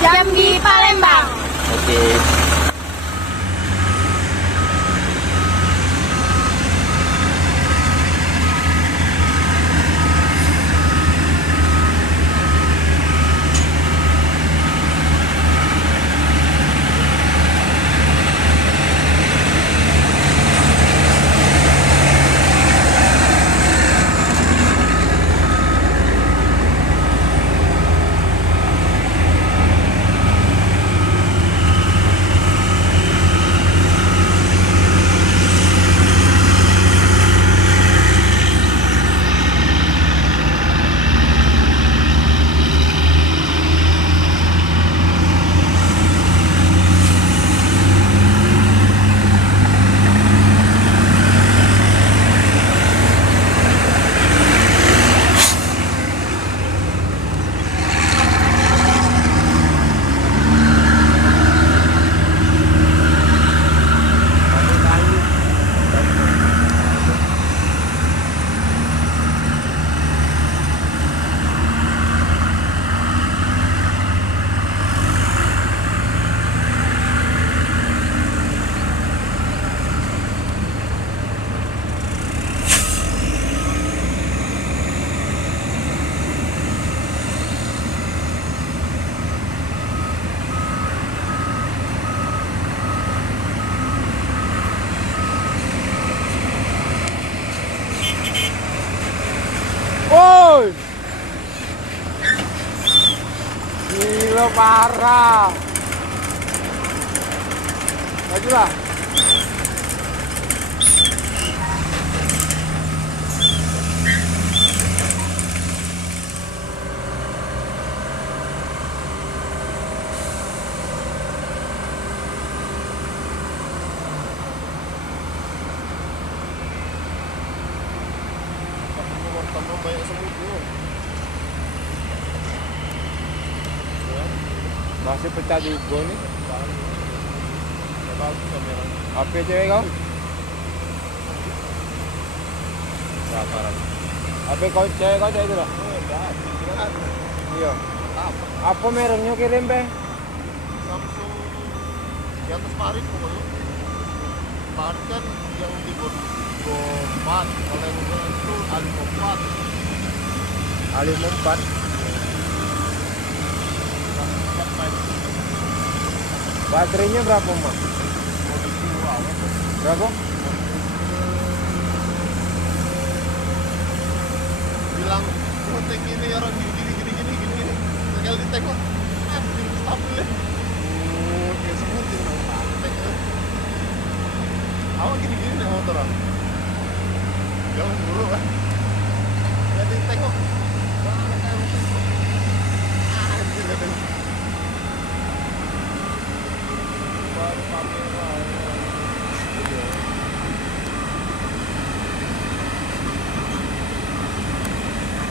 Jambi, Palembang. Oke. Woi, gila parah. Majulah. Banyak semut tuh. Masih pecah juga nih. Bagus kamera. HP cewek kau? Berapa lagi? HP kau cewek itu lah. Iya. Apa mereknya kirim be? Samsung di atas Parit pokoknya. Parit kan yang di Go 4, kalau yang itu Alimo 4. Alimo 4. Baterainya berapa mak? Berapa? Bilang kontek ini orang gini. Tinggal ditengok. Stabil ya. Kayak sebutin sama praktek. Awak gini nih motor orang. Jalan dulu kan. Jadi tengok. Anjir lihat ini. Baru kamera.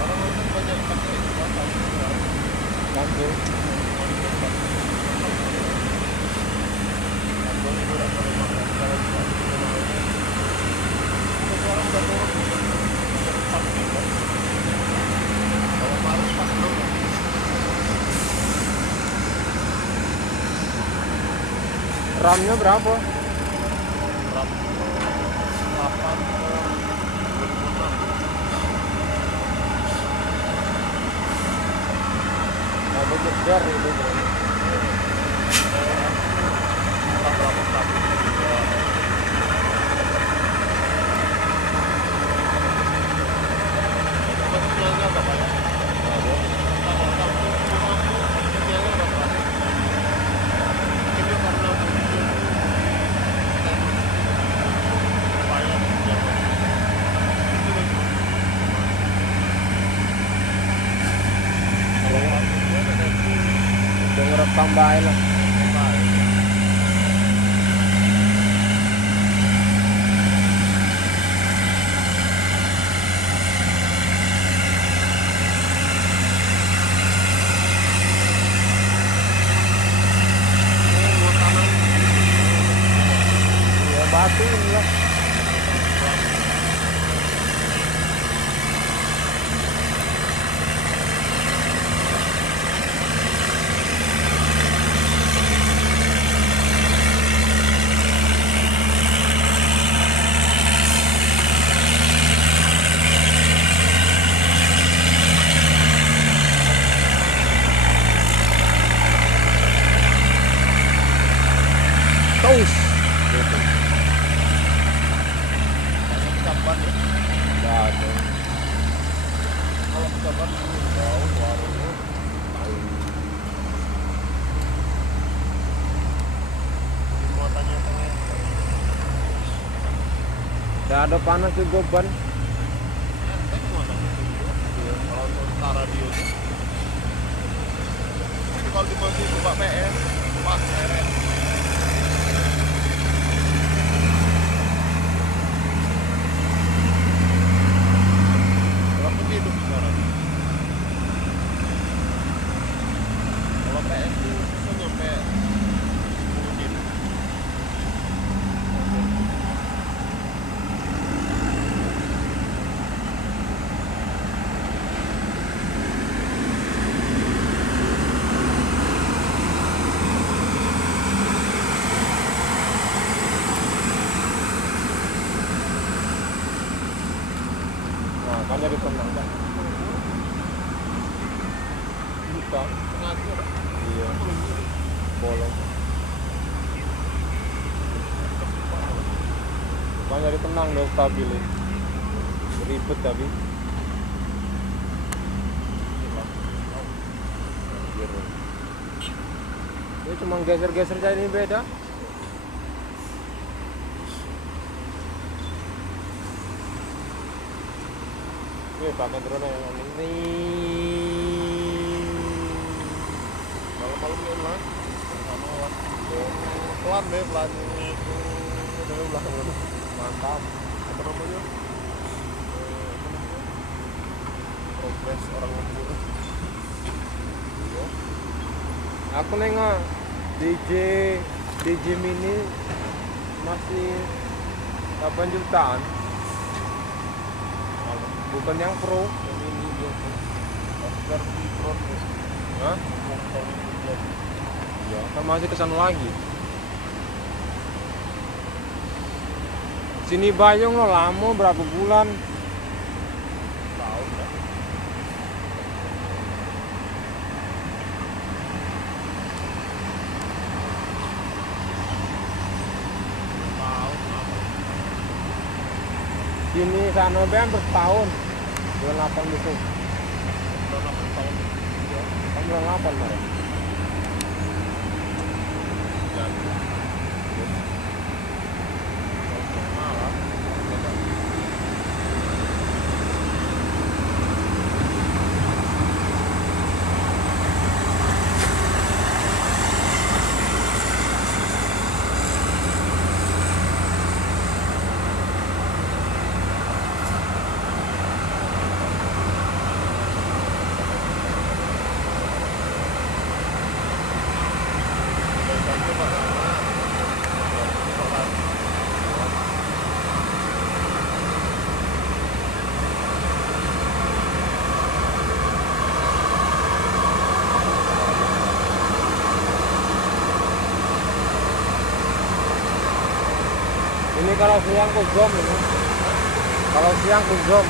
Orang-orang banyak pakai Lampu. RAM-nya berapa? Nah, jejer itu. Tambahin lah. Ya batu lah. kabar jauh warung. Muatannya pengen. Udah ada panas juga ban. Enteng muatannya itu. Iya. Kalau untuk setara dia tuh. Tapi kalau dimasukin coba PS, pas seret. Berapa hidup sekarang? Kalau PS tuh bisa nyampe 10 hidup. Nah, kan jadi tenang kan. Buka. Sengaja lah. Iya. Bolong. Kan jadi tenang udah stabil ya. Ribet tapi. Ini cuma geser-geser aja ini beda. Ini pakai drone yang ini. Malam-malam ya lah. Sama lah. Pelan deh, pelan itu dari belakang dulu. Mantap. Apa namanya? Progres orang lembur. Aku nengok DJ mini masih 8 jutaan. Bukan yang pro. Yang ini dia tuh. Oscar di progres. Hah? Ya, kan masih kesana lagi. Sini Bayong lo lama berapa bulan? Tahun dah. Tahun apa? Sini sana ben bertahun. Bulan 8 besok. Udah 8 tahun. Ya, kan bulan 8 Maret. Jadi. Malah. Ini kalau siang ku zoom ini. Kalau siang ku zoom.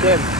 Game.